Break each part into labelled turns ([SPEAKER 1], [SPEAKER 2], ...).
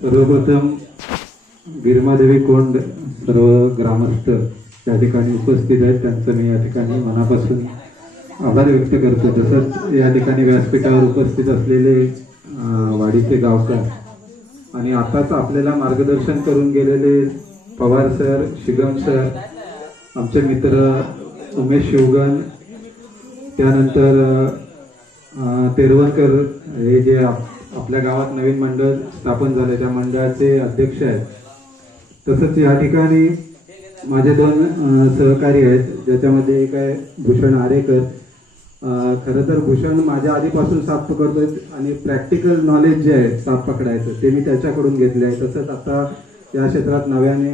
[SPEAKER 1] सर्वप्रथम गिरमादेवी कोंड सर्व ग्रामस्थ या ठिकाणी उपस्थित आहेत. त्यांचं मी या ठिकाणी मनापासून आभार व्यक्त करतो. तसंच या ठिकाणी व्यासपीठावर उपस्थित असलेले वाडीचे गावकर आणि आताच आपल्याला मार्गदर्शन करून गेलेले पवार सर शिगम सर आमचे मित्र उमेश शिवगण त्यानंतर तेरवणकर हे जे आप- आपल्या गावात नवीन मंडळ स्थापन झालं त्या मंडळाचे अध्यक्ष आहेत. तसंच या ठिकाणी माझे दोन सहकारी आहेत ज्याच्यामध्ये एक आहे भूषण आरेकर. खरं तर भूषण माझ्या आधीपासून साप पकडतोय आणि प्रॅक्टिकल नॉलेज जे आहे साप पकडायचं ते मी त्याच्याकडून घेतले आहे तसंच आता या क्षेत्रात नव्याने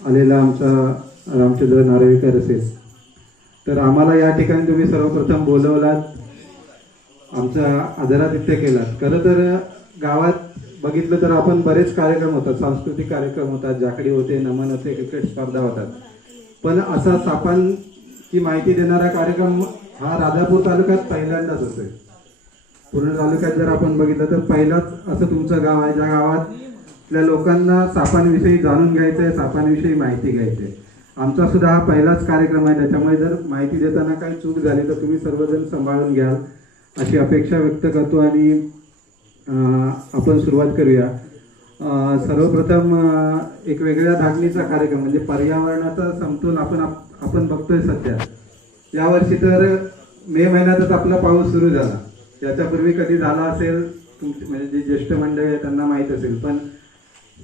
[SPEAKER 1] आलेला आमचा रामचंद्र नारळीकर असेल. तर आम्हाला या ठिकाणी तुम्ही सर्वप्रथम बोलवलात. आमचा आदरातिथ्य केलात. खरं तर गावात बघितलं तर आपण बरेच कार्यक्रम होतात सांस्कृतिक कार्यक्रम होतात जाकडी होते नमन होते क्रिकेट स्पर्धा होतात. पण असा सापांची माहिती देणारा कार्यक्रम हा राजापूर तालुक्यात पहिल्यांदाच असेल. पूर्ण तालुक्यात जर आपण बघितलं तर पहिलाच असं तुमचं गाव आहे ज्या गावातल्या लोकांना सापांविषयी जाणून घ्यायचं आहे सापांविषयी माहिती घ्यायची आहे आमचा सुद्धा हा पहिलाच कार्यक्रम आहे त्याच्यामुळे जर माहिती देताना काही चूक झाली तर तुम्ही सर्वजण सांभाळून घ्याल. अशी अपेक्षा व्यक्त करतो आणि आपण सुरुवात करूया. सर्वप्रथम एक वेगळ्या धाडणीचा कार्यक्रम म्हणजे पर्यावरणाचा समतोल आपण आप- आपण बघतोय सध्या. यावर्षी तर मे महिन्यातच आपला पाऊस सुरू झाला. याच्यापूर्वी कधी झाला असेल तुमचे म्हणजे जे ज्येष्ठ मंडळी आहे त्यांना माहीत असेल पण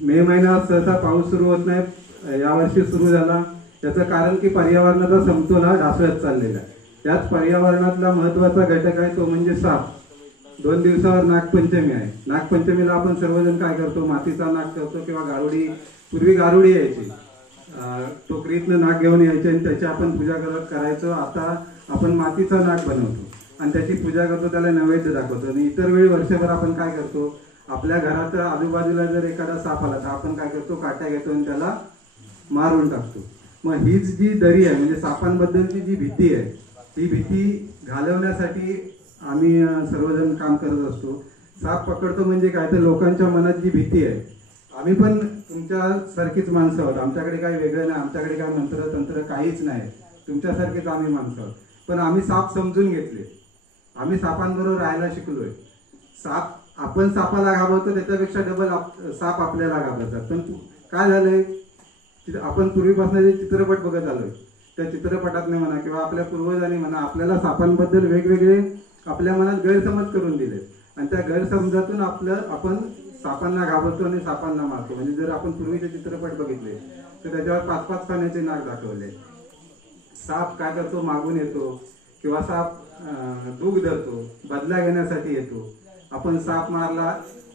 [SPEAKER 1] मे महिन्यात सहसा पाऊस सुरू होत नाही यावर्षी सुरू झाला. त्याचं कारण की पर्यावरणाचा समतोल हा ढासळत चाललेला आहे. त्याच पर्यावरणातला महत्त्वाचा घटक आहे तो म्हणजे साप. दोन दिवसावर नागपंचमी आहे. नागपंचमीला आपण सर्वजण काय करतो? मातीचा नाग करतो किंवा गारुडी पूर्वी गारुडी यायची. तो टोकरीतनं नाग घेऊन यायचे आणि त्याची आपण पूजा करत करायचो. आता आपण मातीचा नाग बनवतो. आणि त्याची पूजा करतो त्याला नैवेद्य दाखवतो. आणि इतर वेळी वर्षभर आपण काय करतो? आपल्या घराच्या आजूबाजूला जर एखादा साप आला तर आपण काय करतो? काट्या घेतो आणि त्याला मारून टाकतो. मग हीच जी दरी आहे म्हणजे सापांबद्दलची जी भीती आहे ती भीती घालवण्यासाठी आम्ही सर्वजण काम करत असतो. साप पकडतो म्हणजे काय? तर लोकांच्या मनात जी भीती आहे आम्ही पण तुमच्या सारखीच माणसं आहोत. आमच्याकडे काही वेगळं नाही आमच्याकडे काय मंत्र तंत्र काहीच नाही. तुमच्यासारखेच आम्ही माणसं आहोत. पण आम्ही साप समजून घेतले. आम्ही सापांबरोबर राहायला शिकलोय. साप आपण सापाला घाबरतो त्याच्यापेक्षा डबल आप साप आपल्याला घाबरतात. पण काय झालंय? आपण पूर्वीपासून जे चित्रपट बघत आलोय त्या चित्रपटातने म्हणा किंवा आपल्या पूर्वजांनी म्हणा आपल्याला सापांबद्दल वेगवेगळे आपल्या मनात गैरसमज करून दिले. आणि त्या गैरसमजातून आपलं आपण सापांना घाबरतो आणि सापांना मारतो. म्हणजे जर आपण पूर्वीचे चित्रपट बघितले तर त्याच्यावर पाच पाच पाण्याचे नाक दाखवले. साप काय करतो? मागून येतो. किंवा साप अं, धरतो. बदला घेण्यासाठी येतो. आपण साप मारला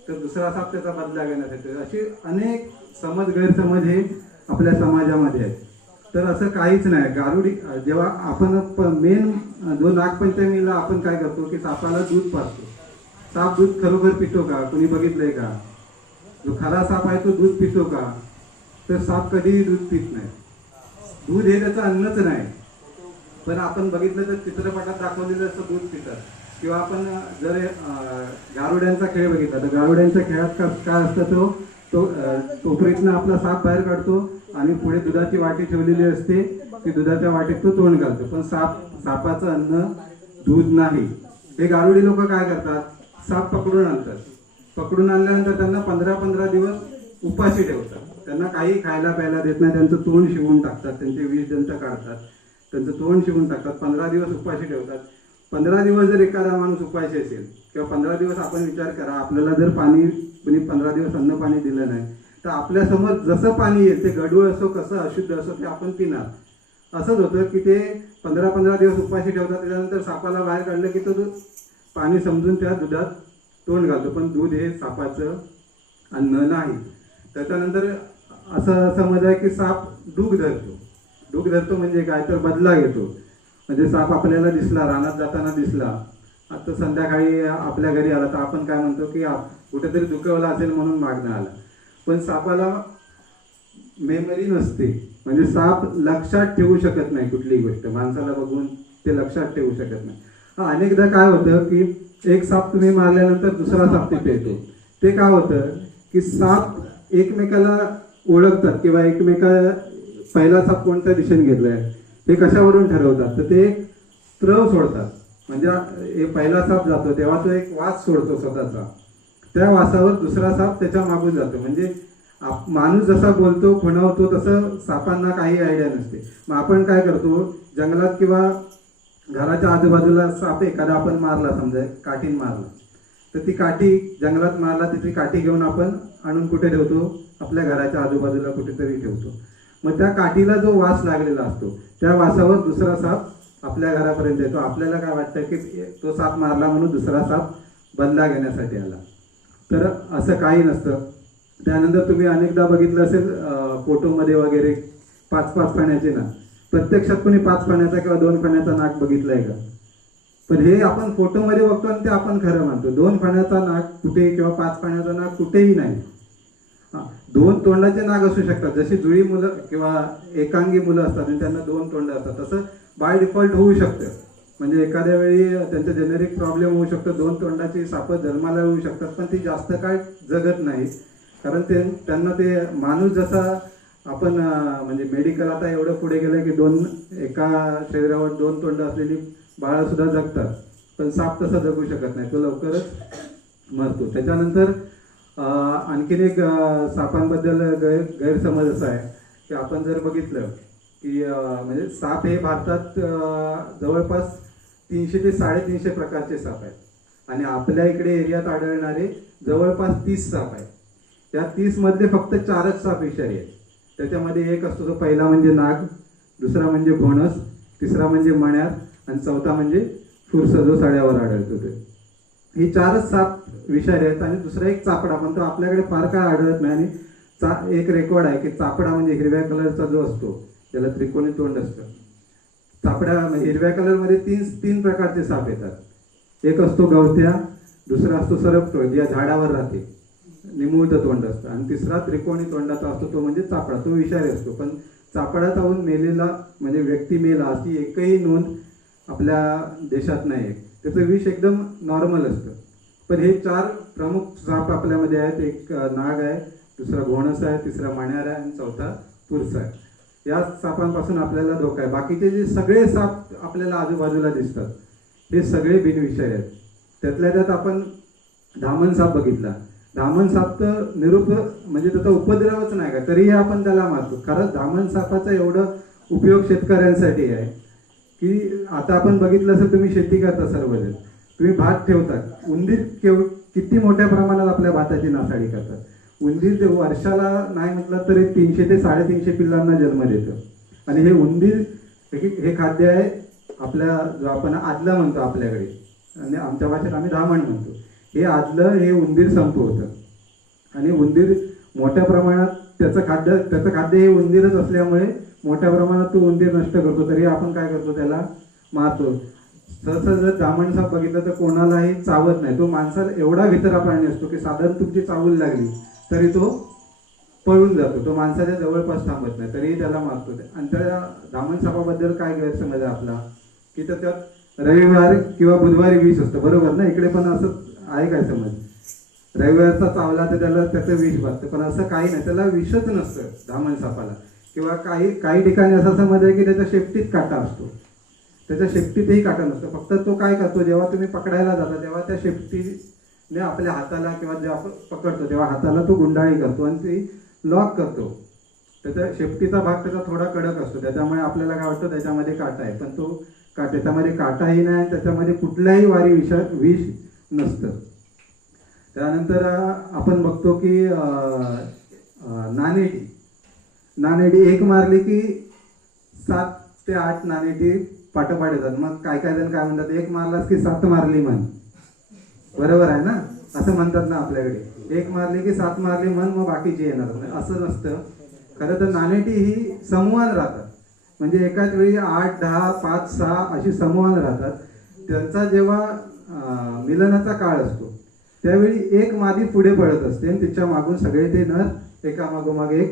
[SPEAKER 1] तर दुसरा साप त्याचा बदला घेण्यासाठी अशी अनेक समज गैरसमज हे आपल्या समाजामध्ये आहेत. तर असं काहीच नाही. गारुडी जेव्हा आपण मेन जो नागपंचमीला आपण काय करतो की सापाला दूध पाजतो. साप दूध खरोखर पितो का? कुणी बघितलंय का? जो खरा साप आहे तो दूध पितो का? तर साप कधीही दूध पित नाही. दूध हे त्याचं अन्नच नाही. पण आपण बघितलं तर चित्रपटात दाखवलेलं असं दूध पितात. किंवा आपण जर गारुड्यांचा खेळ बघितला तर गारुड्यांच्या खेळात का काय असतं तो? तो टोपरीतनं आपला साप बाहेर काढतो. आणि पुढे दुधाची वाटी ठेवलेली असते ती दुधाच्या वाटीत तो तोंड घालतो. पण साप सापाचं अन्न दूध नाही. हे गारुडी लोक काय करतात? साप पकडून आणतात. पकडून आणल्यानंतर त्यांना पंधरा पंधरा दिवस उपाशी ठेवतात. त्यांना काही खायला प्यायला देत नाही. त्यांचं तोंड शिवून टाकतात. त्यांचे विष दंत काढतात. त्यांचं तोंड शिवून टाकतात. पंधरा दिवस उपाशी ठेवतात. पंधरा दिवस जर एखादा माणूस उपाशी असेल किंवा पंधरा दिवस आपण विचार करा आपल्याला जर पाणी कुणी पंधरा दिवस अन्न पाणी दिलं नाही तर आपल्यासमोर जसं पाणी येईल ते गडूळ असो कसं अशुद्ध असो ते आपण पिणार. असंच होतं की ते पंधरा पंधरा दिवस उपाशी ठेवतात त्याच्यानंतर सापाला बाहेर काढलं की तो दूध- पाणी समजून त्या दुधात तोंड घालतो. पण दूध हे सापाचं अन्न नाही. त्याच्यानंतर असं समज आहे की साप डूक धरतो. डूक धरतो म्हणजे काय? तर बदला घेतो. म्हणजे साप आपल्याला दिसला रानात जाताना दिसला. आता संध्याकाळी आपल्या घरी आला तर आपण काय म्हणतो की कुठेतरी दुखवला असेल म्हणून मागणं आला. पण सापाला मेमरी नसते. म्हणजे साप लक्षात ठेवू शकत नाही कुठलीही गोष्ट. माणसाला बघून ते लक्षात ठेवू शकत नाही. हा, अनेकदा काय होतं की एक साप तुम्ही मारल्यानंतर दुसरा साप तिथे येतो. ते काय होतं
[SPEAKER 2] की साप एकमेकाला ओळखतात किंवा एकमेका पहिला साप कोणत्या दिशेने घेतलाय ते कशावरून ठरवतात तर ते स्त्रव सोडतात. म्हणजे हे पहिला साप जातो तेव्हा तो एक वास सोडतो स्वतःचा. त्या वासावर दुसरा साप त्याच्या मागून जातो. म्हणजे आप- माणूस जसा बोलतो खुणवतो तसं सापांना काही आयडिया नसते. मग आपण काय करतो जंगलात किंवा घराच्या आजूबाजूला साप एखादा आपण मारला समजा काठीन मारला तर ती काठी जंगलात मारला तिथली काठी घेऊन आपण आणून कुठे ठेवतो? आपल्या घराच्या आजूबाजूला कुठेतरी ठेवतो. मग त्या काठीला जो वास लागलेला असतो त्या वासावर दुसरा साप आपल्या घरापर्यंत येतो. आपल्याला काय वाटतं की तो साप मारला म्हणून दुसरा साप बदला घेण्यासाठी आला. तर असं काही नसतं. त्यानंतर तुम्ही अनेकदा बघितलं असेल फोटोमध्ये वगैरे पाच पाच पाण्याचे नाक प्रत्यक्षात कोणी पाच पाण्याचा किंवा दोन पाण्याचा नाक बघितलाय का? पण हे आपण फोटोमध्ये बघतो आणि ते आपण खरं मानतो. दोन पाण्याचा नाक कुठे किंवा पाच पाण्याचा नाक कुठेही नाही. दोन तोंडाचे नाग असू शकतात. जशी जुळी मुलं किंवा एकांगी मुलं असतात आणि त्यांना दोन तोंड असतात. तसं बाय डिफॉल्ट होऊ शकतं. म्हणजे एखाद्या वेळी त्यांचे जेनेरिक प्रॉब्लेम होऊ शकतो दोन तोंडाची सापं जन्माला येऊ शकतात पण ती जास्त काय जगत नाही. कारण ते त्यांना ते माणूस जसा आपण म्हणजे मेडिकल आता एवढं पुढे गेलं की दोन एका शरीरावर दोन तोंड असलेली बाळं सुद्धा जगतात. पण साप तसा जगू शकत नाही तो लवकरच मरतो. त्याच्यानंतर आणखीन एक सापांबद्दल गैर गैरसमज असा आहे की आपण जर बघितलं की म्हणजे साप हे भारतात जवळपास तीनशे ते साडेतीनशे प्रकारचे साप आहेत. आणि आपल्या इकडे एरियात आढळणारे जवळपास तीस साप आहेत. त्या तीसमधले फक्त चारच साप विषारी आहेत. त्याच्यामध्ये एक असतो तो पहिला म्हणजे नाग दुसरा म्हणजे घोणस तिसरा म्हणजे मण्यार आणि चौथा म्हणजे फुरसा जो साड्यावर आढळतो ते. हे चारच साप विषारी आहेत आणि दुसरा एक चापडा पण तो आपल्याकडे फार काय आढळत नाही आणि चा एक रेकॉर्ड आहे की चापडा म्हणजे हिरव्या कलरचा जो असतो त्याला त्रिकोणी तोंड असतं. चापड्या म्हणजे हिरव्या कलरमध्ये तीन तीन प्रकारचे साप येतात. एक असतो गवत्या दुसरा असतो सरपटो ज्या झाडावर राहते. निमुळत तोंड असतं. आणि तिसरा त्रिकोणी तोंडाचा असतो तो म्हणजे चापडा. तो विषारी असतो. पण चापडा चावून मेलेला म्हणजे व्यक्ती मेला अशी एकही नोंद आपल्या देशात नाही आहे. त्याचं विष एकदम नॉर्मल असतं. पण हे चार प्रमुख साप आपल्यामध्ये आहेत. एक नाग आहे दुसरा घोणस आहे तिसरा माण्यार आहे आणि चौथा पुरस आहे. या सापांपासून आपल्याला धोका आहे. बाकीचे जे सगळे साप आपल्याला आजूबाजूला दिसतात हे सगळे बिनविषय आहेत. त्यातल्या त्यात आपण धामण साप बघितला. धामण साप तर निरुप म्हणजे त्याचा उपद्रवच नाही का? तरीही आपण त्याला मारतो. खरंच धामण सापाचा एवढं उपयोग शेतकऱ्यांसाठी आहे की आता आपण बघितलं असेल तुम्ही शेती करता सर्वजण. तुम्ही भात ठेवता उंदीर केव किती मोठ्या प्रमाणात आपल्या भाताची नासाडी करतात. उंदीर ते वर्षाला नाही म्हटलं तरी तीनशे ते साडेतीनशे पिल्लांना जन्म देतं. आणि हे उंदीर हे खाद्य आहे आपल्या जो आपण आदलं म्हणतो आपल्याकडे. आणि आमच्या भाषेत आम्ही धामण म्हणतो. हे आदलं हे उंदीर संपवतं. आणि उंदीर मोठ्या प्रमाणात त्याचं खाद्य त्याचं खाद्य हे उंदीरच असल्यामुळे मोठ्या प्रमाणात तो उंदीर नष्ट करतो. तरी आपण काय करतो त्याला? मारतो. सहसा जर दामण साप बघितलं तर कोणालाही चावत नाही. तो माणसाला एवढा भितरा प्राणी असतो की साधारण तुमची चावल लागली. तरी तो पळून जातो. तो माणसाच्या जवळपास थांबत नाही. तरीही त्याला मारतो आणि त्या धामण सापाबद्दल काय गैरसमज आहे आपला? की तर त्यात रविवार किंवा बुधवारी विष असतं. बरोबर ना? इकडे पण असं आहे काय समज? रविवारचा चावला तर त्याला त्याचं विष बसतं पण असं काही नाही. त्याला विषच नसतं धामण सापाला किंवा काही काही ठिकाणी असा समज आहे की त्याच्या शेपटीत काटा असतो. त्याच्या शेपटीतही काटा नसतो. फक्त तो काय करतो? जेव्हा तुम्ही पकडायला जाता तेव्हा त्या शेपटी शेपटीने आपल्या हाताला किंवा जे आपण पकडतो तेव्हा हाताला तो गुंडाळी करतो आणि ती लॉक करतो. त्याचा शेपटीचा भाग त्याचा थोडा कडक असतो. त्याच्यामुळे आपल्याला काय वाटतं त्याच्यामध्ये काटा आहे. पण तो का त्याच्यामध्ये काटाही नाही आणि त्याच्यामध्ये कुठल्याही वारी विष विष नसतं. त्यानंतर आपण बघतो की अं, अं, नाणेटी नाणेटी एक मारली की सात ते आठ नाणेटी पाठोपाठ येतात. मग काय काय जण काय म्हणतात एक मारलास की सात मारली म्हण. बरोबर आहे ना? असं म्हणतात ना आपल्याकडे. एक मारली की सात मारली म्हण मग बाकीचे येणार. म्हणजे असं नसतं. खरं तर नाणेटी ही समूहान राहतात. म्हणजे एकाच वेळी आठ दहा पाच सहा अशी समूहान राहतात. त्यांचा जेव्हा मिलनाचा काळ असतो त्यावेळी एक मादी पुढे पळत असते आणि तिच्या मागून सगळे ते नर एका मागोमाग एक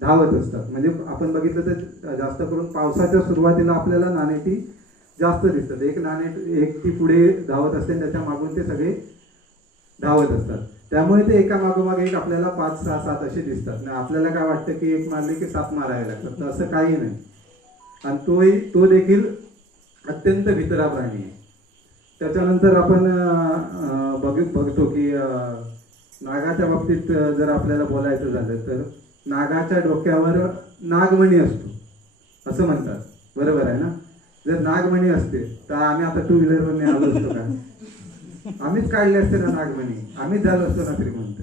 [SPEAKER 2] धावत असतात. म्हणजे आपण बघितलं तर जास्त करून पावसाच्या सुरुवातीला आपल्याला नाणेटी जास्त दिसतात. एक नाणे एक ती पुढे धावत असते आणि त्याच्या मागून ते सगळे धावत असतात. त्यामुळे ते एका मागोमाग एक आपल्याला पाच सहा सात असे दिसतात. आणि आपल्याला काय वाटतं की एक मारले की सात मारावे लागतात. तर असं काही नाही. आणि तोही तो देखील अत्यंत भितरा प्राणी आहे. त्याच्यानंतर आपण बघ बघतो की नागाच्या बाबतीत जर आपल्याला बोलायचं झालं तर नागाच्या डोक्यावर नागमणी असतो. असं म्हणतात. बरोबर आहे ना? जर नागमणी असते तर आम्ही आता टू व्हीलरवरने आलो असतो का? आम्हीच काढले असते ना नागमणी. आम्हीच झालो असतो ना श्रीमंत.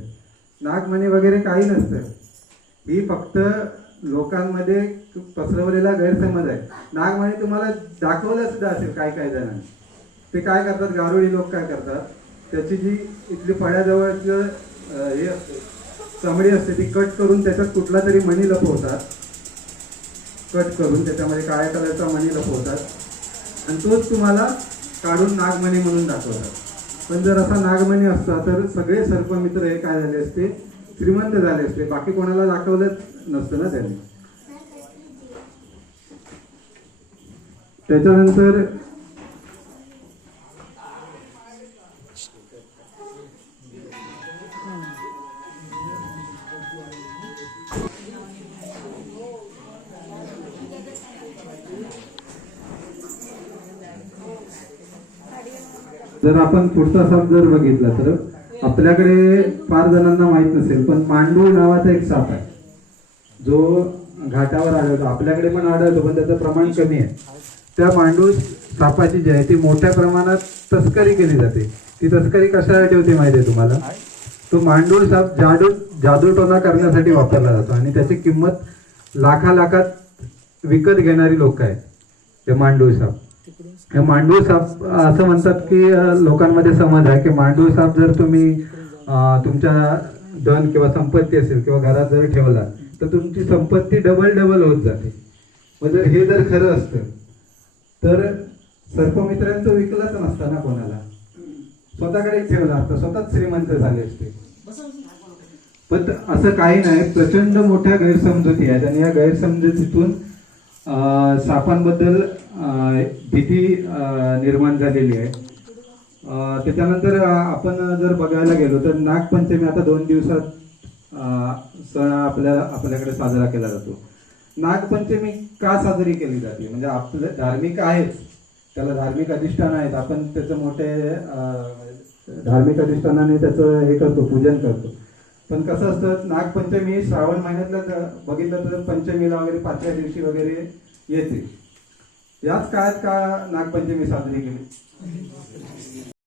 [SPEAKER 2] नागमणी वगैरे काही नसतं. ही फक्त लोकांमध्ये पसरवलेला गैरसमज आहे. नागमणी तुम्हाला दाखवलं सुद्धा असेल काय काय जणांनी. ते काय करतात? गारुडी लोक काय करतात? त्याची जी इथली फळ्याजवळचं हे चमडी असते ती कट करून त्याच्यात कुठला तरी मणी लपवतात. कट करून त्याच्यामध्ये काळ्या कलरचा मणी लपवतात. आणि तोच तुम्हाला काढून नागमणी म्हणून दाखवतात. पण जर असा नागमणी असता तर सगळे सर्पमित्र हे काय झाले असते? श्रीमंत झाले असते. बाकी कोणाला दाखवलंच नसतं ना त्यांनी. त्याच्यानंतर जर आपण पुढचा साप जर बघितला तर आपल्याकडे फार जणांना माहीत नसेल पण मांडूळ नावाचा एक साप आहे. जो घाटावर आढळतो. आपल्याकडे पण आढळतो पण त्याचं प्रमाण कमी आहे. त्या मांडूळ सापाची जी आहे ती मोठ्या प्रमाणात तस्करी केली जाते. ती तस्करी कशासाठी होती माहिती आहे तुम्हाला? तो मांडूळ साप जादू जादूटोना करण्यासाठी वापरला जातो आणि त्याची किंमत लाखा लाखात विकत घेणारी लोक आहेत ते मांडूळ साप. मांडू साप असं म्हणतात की लोकांमध्ये समज आहे की मांडू साप जर तुम्ही तुमच्या धन किंवा संपत्ती असेल किंवा घरात जर ठेवला तर तुमची संपत्ती डबल डबल होत जाते. मग जर हे जर खरं असतं तर सर्पमित्रांचं विकलंच नसतं ना कोणाला. स्वतःकडे ठेवला असतं स्वतःच श्रीमंत झाले असते. पण असं काही नाही प्रचंड मोठ्या गैरसमजुती आहेत आणि या गैरसमजुतीतून सापांबद्दल भीती निर्माण झालेली आहे. त्याच्यानंतर आपण जर बघायला गेलो तर नागपंचमी आता दोन दिवसात सण आपल्या आपल्याकडे साजरा केला जातो. नागपंचमी का साजरी केली जाते? म्हणजे आपलं धार्मिक आहेच. त्याला धार्मिक अधिष्ठान आहेत. आपण त्याचं मोठे धार्मिक अधिष्ठानाने त्याचं हे करतो पूजन करतो. पण कसं असतं नागपंचमी श्रावण महिन्यातल्या बघितलं तर पंचमीला वगैरे पाचव्या दिवशी वगैरे येते. याच काळात का नागपंचमी साजरी केली?